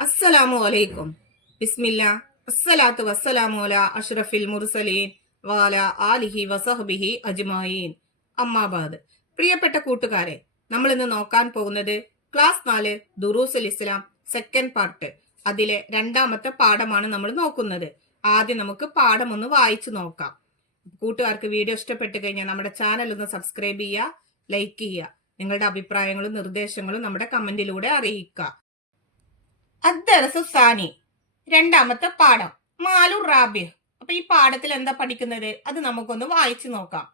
അസ്സലാമു അലൈക്കും. ബിസ്മില്ല. അസ്സലാത്തു വസ്സലാമു അലാ അഷ്റഫിൽ മുർസലീൻ വാല ആലിഹി വസഹബിഹി അജ്മായീൻ. അമ്മാബാദ്. പ്രിയപ്പെട്ട കൂട്ടുകാരെ, നമ്മൾ ഇന്ന് നോക്കാൻ പോകുന്നത് ക്ലാസ് 4 ദുറൂസുൽ ഇസ്ലാം സെക്കൻഡ് പാർട്ട്. അതിലെ രണ്ടാമത്തെ പാഠമാണ് നമ്മൾ നോക്കുന്നത്. ആദ്യം നമുക്ക് പാഠം ഒന്ന് വായിച്ചു നോക്കാം. കൂട്ടുകാർക്ക് വീഡിയോ ഇഷ്ടപ്പെട്ടു കഴിഞ്ഞാൽ നമ്മുടെ ചാനൽ ഒന്ന് സബ്സ്ക്രൈബ് ചെയ്യുക, ലൈക്ക് ചെയ്യുക. നിങ്ങളുടെ അഭിപ്രായങ്ങളും നിർദ്ദേശങ്ങളും നമ്മുടെ കമന്റിലൂടെ അറിയിക്കുക. അദ്ദർസുസാനി, രണ്ടാമത്തെ പാഠം. മാലു റാബിഹ്. അപ്പൊ ഈ പാഠത്തിൽ എന്താ പഠിക്കുന്നത് അത് നമുക്കൊന്ന് വായിച്ചു നോക്കാം.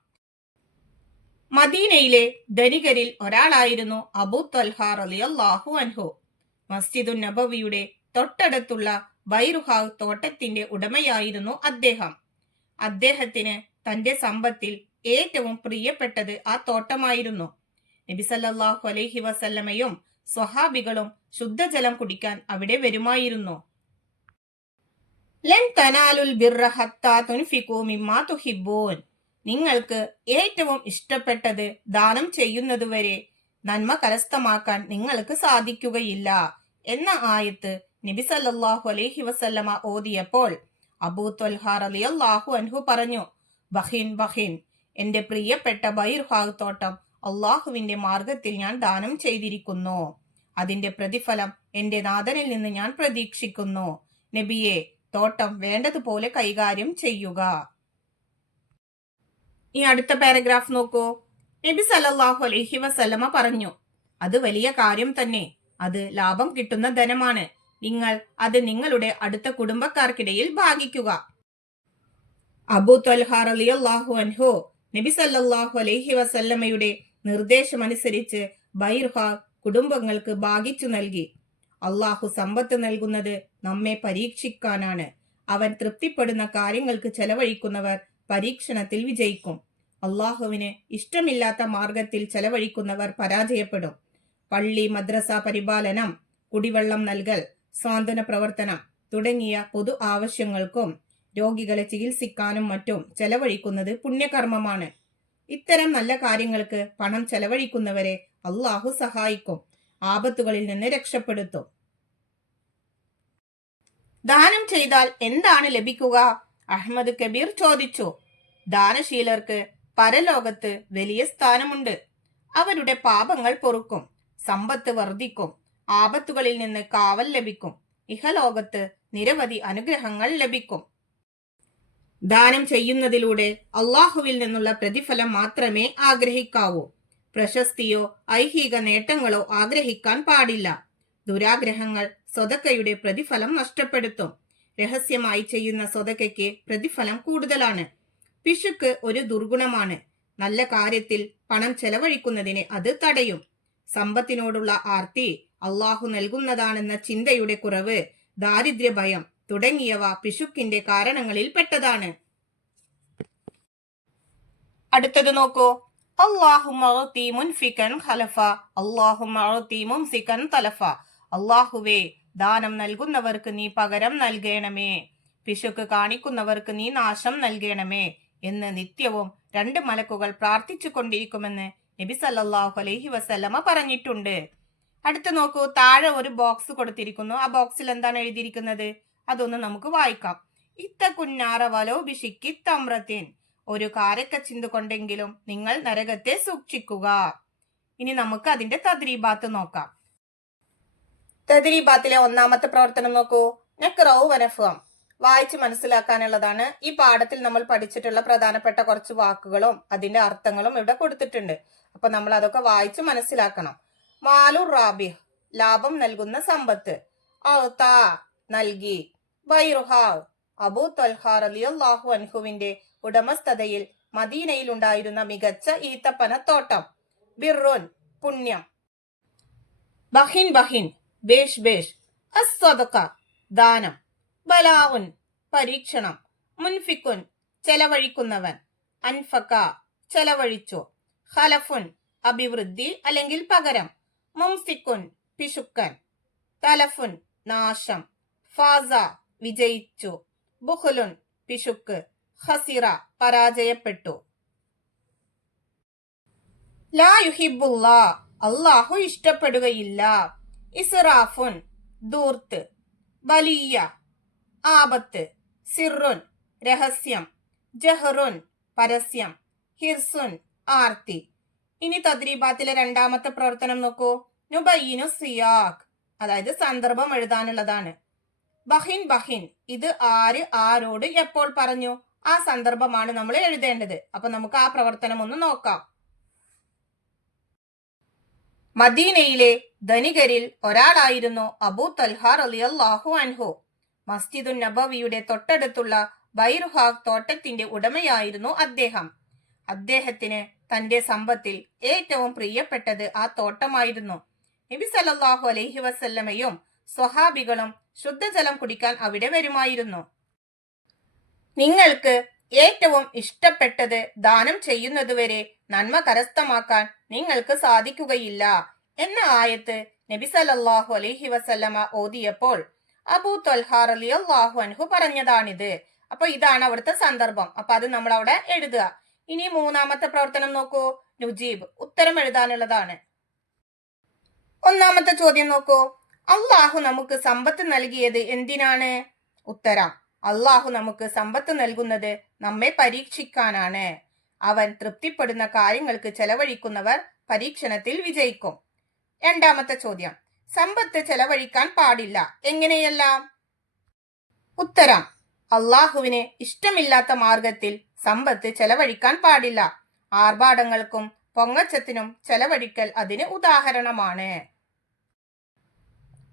മദീനയിലെ ധനികരിൽ ഒരാളായിരുന്നു അബൂ ത്വൽഹ റളിയല്ലാഹു അൻഹു. മസ്ജിദുൻ നബവിയുടെ തൊട്ടടുത്തുള്ള ബൈറുഹാവ് തോട്ടത്തിന്റെ ഉടമയായിരുന്നു അദ്ദേഹം. അദ്ദേഹത്തിന് തന്റെ സമ്പത്തിൽ ഏറ്റവും പ്രിയപ്പെട്ടത് ആ തോട്ടമായിരുന്നു. നബി സല്ലല്ലാഹു അലൈഹി വസല്ലമയും സ്വഹാബികളും ശുദ്ധജലം കുടിക്കാൻ അവിടെ വരുമായിരുന്നു. ലൻ തനാലുൽ ബിർറ ഹത്താ തുൻഫിഖൂ മിമ്മാ തുഹിബ്ബൂൻ. നിങ്ങൾക്ക് ഏറ്റവും ഇഷ്ടപ്പെട്ടത് ദാനം ചെയ്യുന്നതുവരെ നന്മ കരസ്ഥമാക്കാൻ നിങ്ങൾക്ക് സാധിക്കുകയില്ല എന്ന ആയത്ത് നബി സല്ലല്ലാഹു അലൈഹി വസല്ലമ ഓതിയപ്പോൾ അബൂ ത്വൽഹ റളിയല്ലാഹു അൻഹു പറഞ്ഞു, ബഹിൻ ബഹിൻ, എന്റെ പ്രിയപ്പെട്ട ബൈർഹാഗ് തോട്ടം അള്ളാഹുവിന്റെ മാർഗത്തിൽ ഞാൻ ദാനം ചെയ്തിരിക്കുന്നു. അതിന്റെ പ്രതിഫലം എന്റെ നാഥനിൽ നിന്ന് ഞാൻ പ്രതീക്ഷിക്കുന്നു. നബിയെ, തോട്ടം വേണ്ടതുപോലെ കൈകാര്യം ചെയ്യുക. ഈ അടുത്ത പാരഗ്രാഫ് നോക്കൂ. നബി സല്ലല്ലാഹു അലൈഹി വസല്ലമ പറഞ്ഞു, അത് വലിയ കാര്യം തന്നെ. അത് ലാഭം കിട്ടുന്ന ധനമാണ്. നിങ്ങൾ അത് നിങ്ങളുടെ അടുത്ത കുടുംബക്കാർക്കിടയിൽ ഭാഗിക്കുക. അബൂ ത്വൽഹ റളിയല്ലാഹു അൻഹു നബി സല്ലല്ലാഹു അലൈഹി വസല്ലമയുടെ നിർദ്ദേശമനുസരിച്ച് ബൈർഹ കുടുംബങ്ങൾക്ക് ഭാഗിച്ചു നൽകി. അള്ളാഹു സമ്പത്ത് നൽകുന്നത് നമ്മെ പരീക്ഷിക്കാനാണ്. അവൻ തൃപ്തിപ്പെടുന്ന കാര്യങ്ങൾക്ക് ചെലവഴിക്കുന്നവർ പരീക്ഷണത്തിൽ വിജയിക്കും. അള്ളാഹുവിന് ഇഷ്ടമില്ലാത്ത മാർഗത്തിൽ ചെലവഴിക്കുന്നവർ പരാജയപ്പെടും. പള്ളി, മദ്രസ പരിപാലനം, കുടിവെള്ളം നൽകൽ, സ്വാന്തന പ്രവർത്തനം തുടങ്ങിയ പൊതു ആവശ്യങ്ങൾക്കും രോഗികളെ ചികിത്സിക്കാനും മറ്റും ചെലവഴിക്കുന്നത് പുണ്യകർമ്മമാണ്. ഇത്തരം നല്ല കാര്യങ്ങൾക്ക് പണം ചെലവഴിക്കുന്നവരെ അള്ളാഹു സഹായിക്കും, ആപത്തുകളിൽ നിന്ന് രക്ഷപ്പെടുത്തും. ദാനം ചെയ്താൽ എന്താണ് ലഭിക്കുക? അഹ്മദ് കബീർ ചോദിച്ചു. ദാനശീലർക്ക് പരലോകത്ത് വലിയ സ്ഥാനമുണ്ട്. അവരുടെ പാപങ്ങൾ പൊറുക്കും, സമ്പത്ത് വർദ്ധിക്കും, ആപത്തുകളിൽ നിന്ന് കാവൽ ലഭിക്കും, ഇഹലോകത്ത് നിരവധി അനുഗ്രഹങ്ങൾ ലഭിക്കും. ദാനം ചെയ്യുന്നതിലൂടെ അള്ളാഹുവിൽ നിന്നുള്ള പ്രതിഫലം മാത്രമേ ആഗ്രഹിക്കാവൂ. പ്രശസ്തിയോ ഐഹിക നേട്ടങ്ങളോ ആഗ്രഹിക്കാൻ പാടില്ല. ദുരാഗ്രഹങ്ങൾ സ്വതക്കയുടെ പ്രതിഫലം നഷ്ടപ്പെടുത്തും. രഹസ്യമായി ചെയ്യുന്ന സ്വതക്കയ്ക്ക് പ്രതിഫലം കൂടുതലാണ്. പിശുക്ക് ഒരു ദുർഗുണമാണ്. നല്ല കാര്യത്തിൽ പണം ചെലവഴിക്കുന്നതിന് അത് തടയും. സമ്പത്തിനോടുള്ള ആർത്തി, അള്ളാഹു നൽകുന്നതാണെന്ന ചിന്തയുടെ കുറവ്, ദാരിദ്ര്യ ഭയം തുടങ്ങിയവ പിശുക്കിന്റെ കാരണങ്ങളിൽ പെട്ടതാണ്. അടുത്തത് നോക്കൂ. അള്ളാഹുവേ, ദാനം നൽകുന്നവർക്ക് നീ പകരം നൽകണമേ, പിശുക്ക് കാണിക്കുന്നവർക്ക് നീ നാശം നൽകണമേ എന്ന് നിത്യവും 2 മലക്കുകൾ പ്രാർത്ഥിച്ചു കൊണ്ടിരിക്കുമെന്ന് നബി സല്ലല്ലാഹു അലൈഹി വസല്ലമ പറഞ്ഞിട്ടുണ്ട്. അടുത്ത് നോക്കൂ. താഴെ ഒരു ബോക്സ് കൊടുത്തിരിക്കുന്നു. ആ ബോക്സിൽ എന്താണ് എഴുതിയിരിക്കുന്നത് അതൊന്ന് നമുക്ക് വായിക്കാം. ഇത്തകുന്നാറ വലോ ബിശിക്കി തമ്രത്തിൻ. ഒരു കാരക്ക ചിന്തു കൊണ്ടെങ്കിലും നിങ്ങൾ നരകത്തെ സൂക്ഷിക്കുക. ഇനി നമുക്ക് അതിന്റെ തദ്രീബാത്ത് നോക്കാം. തദ്രീബാത്തിലെ ഒന്നാമത്തെ പ്രവർത്തനം നോക്കൂ. നഖ്റഉ വനഫ്ഹം. വായിച്ച് മനസ്സിലാക്കാനുള്ളതാണ്. ഈ പാഠത്തിൽ നമ്മൾ പഠിച്ചിട്ടുള്ള പ്രധാനപ്പെട്ട കുറച്ച് വാക്കുകളും അതിന്റെ അർത്ഥങ്ങളും ഇവിടെ കൊടുത്തിട്ടുണ്ട്. അപ്പൊ നമ്മൾ അതൊക്കെ വായിച്ച് മനസ്സിലാക്കണം. മാലു റാബിഹ്, ലാഭം നൽകുന്ന സമ്പത്ത്. ഔതാ, നൽകി. ബൈറുഹാവ്, അബൂ ത്വൽഹ റളിയല്ലാഹു അൻഹുവിന്റെ ഉടമസ്ഥതയിൽ മദീനയിൽ ഉണ്ടായിരുന്ന മികച്ച ഈത്തപ്പനത്തോട്ടം. ബിർറുൻ, പുണ്യം. ബഹിൻ ബഹിൻ, ബേഷ് ബേഷ്. അസ്സദഖ, ദാനം. ബലാഉൻ, പരീക്ഷണം. മുൻഫിക്കുൻ, ചെലവഴിക്കുന്നവൻ. അൻഫക, ചെലവഴിച്ചു. ഖലഫുൻ, അഭിവൃദ്ധി അല്ലെങ്കിൽ പകരം. മുംസിക്കുൻ, പിശുക്കൻ. തലഫുൻ, നാശം. ഫാസ, വിജയിച്ചു. ബുഖ്ലുൻ, പിശുക്ക്. ഖസിറ, പരാജയപ്പെട്ടു. ലാ യുഹിബ്ബുല്ലാ, അല്ലാഹു ഇഷ്ടപ്പെടുകയില്ല. ഇസ്റാഫുൻ, ദൂർത്ത്, ബലിയ ആപത്ത്, സിറുൻ രഹസ്യം, ജഹറുൻ പരസ്യം, ഹിർസുൻ ആർത്തി. ഇനി തദ്രീബാത്തിലെ രണ്ടാമത്തെ പ്രവർത്തനം നോക്കൂ. നുബയ്യിനു സിയാഖ്, അതായത് സന്ദർഭം എഴുതാനുള്ളതാണ്. ബഹിൻ ബഹിൻ, ഇത് ആര് ആരോട് എപ്പോൾ പറഞ്ഞു, ആ സന്ദർഭമാണ് നമ്മൾ എഴുതേണ്ടത്. അപ്പൊ നമുക്ക് ആ പ്രവർത്തനം ഒന്ന് നോക്കാം. മദീനയിലെ ധനികരിൽ ഒരാളായിരുന്നു അബൂ തൽഹ റളിയല്ലാഹു അൻഹു. മസ്ജിദുൻ നബവിയുടെ തൊട്ടടുത്തുള്ള ബൈറുഹാഖ് തോട്ടത്തിന്റെ ഉടമയായിരുന്നു അദ്ദേഹം. അദ്ദേഹത്തിന് തന്റെ സമ്പത്തിൽ ഏറ്റവും പ്രിയപ്പെട്ടത് ആ തോട്ടമായിരുന്നു. നബി സല്ലല്ലാഹു അലൈഹി വസല്ലമയും സ്വഹാബികളും ശുദ്ധജലം കുടിക്കാൻ അവിടെ വരുമായിരുന്നു. നിങ്ങൾക്ക് ഏറ്റവും ഇഷ്ടപ്പെട്ടത് ദാനം ചെയ്യുന്നതുവരെ നന്മ കരസ്ഥമാക്കാൻ നിങ്ങൾക്ക് സാധിക്കുകയില്ല എന്ന ആയത്ത് നബി സല്ലല്ലാഹു അലൈഹി വസല്ലമ ഓതിയപ്പോൾ അബൂ ത്വൽഹ റളിയല്ലാഹു അൻഹു പറഞ്ഞതാണിത്. അപ്പൊ ഇതാണ് അവിടുത്തെ സന്ദർഭം. അപ്പൊ അത് നമ്മൾ അവിടെ എഴുതുക. ഇനി മൂന്നാമത്തെ പ്രവർത്തനം നോക്കൂ. നുജീബ്, ഉത്തരം എഴുതാനുള്ളതാണ്. ഒന്നാമത്തെ ചോദ്യം നോക്കൂ. അള്ളാഹു നമുക്ക് സമ്പത്ത് നൽകിയത് എന്തിനാണ്? ഉത്തരം: അള്ളാഹു നമുക്ക് സമ്പത്ത് നൽകുന്നത് നമ്മെ പരീക്ഷിക്കാനാണ്. അവൻ തൃപ്തിപ്പെടുന്ന കാര്യങ്ങൾക്ക് ചെലവഴിക്കുന്നവർ പരീക്ഷണത്തിൽ വിജയിക്കും. രണ്ടാമത്തെ ചോദ്യം: സമ്പത്ത് ചെലവഴിക്കാൻ പാടില്ല, എങ്ങനെയെല്ലാം? ഉത്തരം: അള്ളാഹുവിന് ഇഷ്ടമില്ലാത്ത മാർഗത്തിൽ സമ്പത്ത് ചെലവഴിക്കാൻ പാടില്ല. ആർഭാടങ്ങൾക്കും പൊങ്ങച്ചത്തിനും ചെലവഴിക്കൽ അതിന് ഉദാഹരണമാണ്.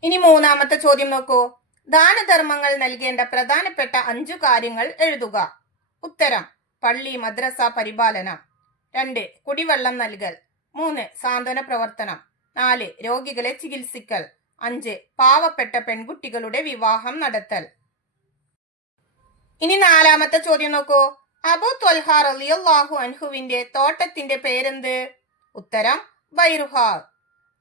ഇനി മൂന്നാമത്തെ ചോദ്യം നോക്കൂ. ദാനധർമ്മങ്ങൾ നൽകേണ്ട പ്രധാനപ്പെട്ട 5 കാര്യങ്ങൾ എഴുതുക. ഉത്തരം: പള്ളി മദ്രസ പരിപാലനം. 2. കുടിവെള്ളം നൽകൽ. 3. സാന്ത്വന പ്രവർത്തനം. 4. രോഗികളെ ചികിത്സിക്കൽ. 5. പാവപ്പെട്ട പെൺകുട്ടികളുടെ വിവാഹം നടത്തൽ. ഇനി നാലാമത്തെ ചോദ്യം നോക്കൂ. അബൂ ത്വൽഹ റളിയല്ലാഹു അൻഹുവിന്റെ തോട്ടത്തിന്റെ പേരെന്ത്? ഉത്തരം: ബൈറുഹാഖ്.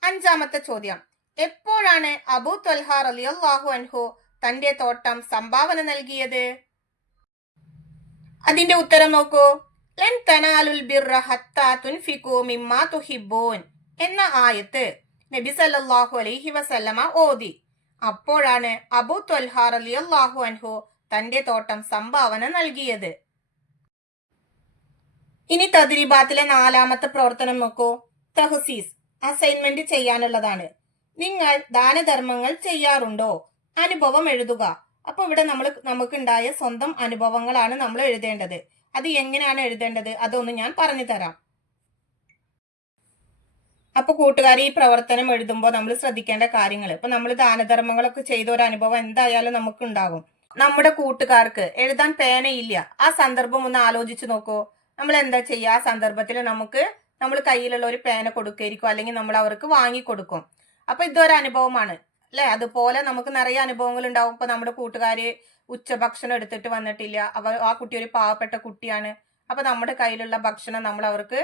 അഞ്ചാമത്തെ ചോദ്യം: എപ്പോഴാണ് അബൂ ത്വൽഹ റളിയല്ലാഹു അൻഹു തന്റെ തോട്ടം സംഭാവന നൽകിയത്? അതിന്റെ ഉത്തരം നോക്കൂ. ലൻ തനാലുൽ ബിർറ ഹത്താ തുൻഫിഖൂ മിമ്മാ തുഹിബ്ബൂൻ എന്ന ആയത്ത് നബി സല്ലല്ലാഹു അലൈഹി വസല്ലമ ഓതി. അപ്പോഴാണ് അബൂ ത്വൽഹ റളിയല്ലാഹു അൻഹു തന്റെ തോട്ടം സംഭാവന നൽകിയത്. ഇനി തദ്രീബാത്തിലെ നാലാമത്തെ പ്രവർത്തനം നോക്കൂ. തഹ്സീസ്, അസൈൻമെന്റ് ചെയ്യാനുള്ളതാണ്. നിങ്ങൾ ദാനധർമ്മങ്ങൾ ചെയ്യാറുണ്ടോ? അനുഭവം എഴുതുക. അപ്പൊ ഇവിടെ നമുക്കുണ്ടായ സ്വന്തം അനുഭവങ്ങളാണ് നമ്മൾ എഴുതേണ്ടത്. അത് എങ്ങനെയാണ് എഴുതേണ്ടത് അതൊന്ന് ഞാൻ പറഞ്ഞു തരാം. അപ്പൊ കൂട്ടുകാർ, ഈ പ്രവർത്തനം എഴുതുമ്പോൾ നമ്മൾ ശ്രദ്ധിക്കേണ്ട കാര്യങ്ങൾ, ഇപ്പൊ നമ്മൾ ദാനധർമ്മങ്ങളൊക്കെ ചെയ്ത ഒരു അനുഭവം എന്തായാലും നമുക്ക് ഉണ്ടാകും. നമ്മുടെ കൂട്ടുകാർക്ക് എഴുതാൻ പേനയില്ല, ആ സന്ദർഭം ഒന്ന് ആലോചിച്ച് നോക്കൂ. നമ്മൾ എന്താ ചെയ്യുക? ആ സന്ദർഭത്തിൽ നമ്മൾ കയ്യിലുള്ള ഒരു പേന കൊടുക്കുകയായിരിക്കും, അല്ലെങ്കിൽ നമ്മൾ അവർക്ക് വാങ്ങിക്കൊടുക്കും. അപ്പൊ ഇതൊരു അനുഭവമാണ് അല്ലെ? അതുപോലെ നമുക്ക് നിറയെ അനുഭവങ്ങൾ ഉണ്ടാവും. ഇപ്പൊ നമ്മുടെ കൂട്ടുകാര് ഉച്ചഭക്ഷണം എടുത്തിട്ട് വന്നിട്ടില്ല, ആ കുട്ടി ഒരു പാവപ്പെട്ട കുട്ടിയാണ്. അപ്പൊ നമ്മുടെ കയ്യിലുള്ള ഭക്ഷണം നമ്മൾ അവർക്ക്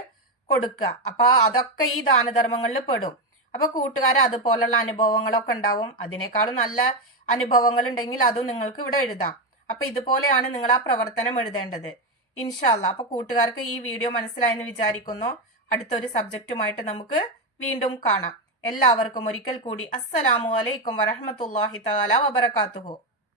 കൊടുക്കുക. അപ്പൊ അതൊക്കെ ഈ ദാനധർമ്മങ്ങളിൽ പെടും. അപ്പൊ കൂട്ടുകാരെ അതുപോലുള്ള അനുഭവങ്ങളൊക്കെ ഉണ്ടാവും. അതിനേക്കാളും നല്ല അനുഭവങ്ങൾ ഉണ്ടെങ്കിൽ അതും നിങ്ങൾക്ക് ഇവിടെ എഴുതാം. അപ്പൊ ഇതുപോലെയാണ് നിങ്ങൾ ആ പ്രവർത്തനം എഴുതേണ്ടത്. ഇൻഷാ അല്ലാ. അപ്പൊ കൂട്ടുകാർക്ക് ഈ വീഡിയോ മനസ്സിലായെന്ന് വിചാരിക്കുന്നു. അടുത്തൊരു സബ്ജക്റ്റുമായിട്ട് നമുക്ക് വീണ്ടും കാണാം. എല്ലാവർക്കും ഒരിക്കൽ കൂടി അസ്സലാമു അലൈക്കും വറഹ്മത്തുള്ളാഹി തആല വബറകാതുഹു.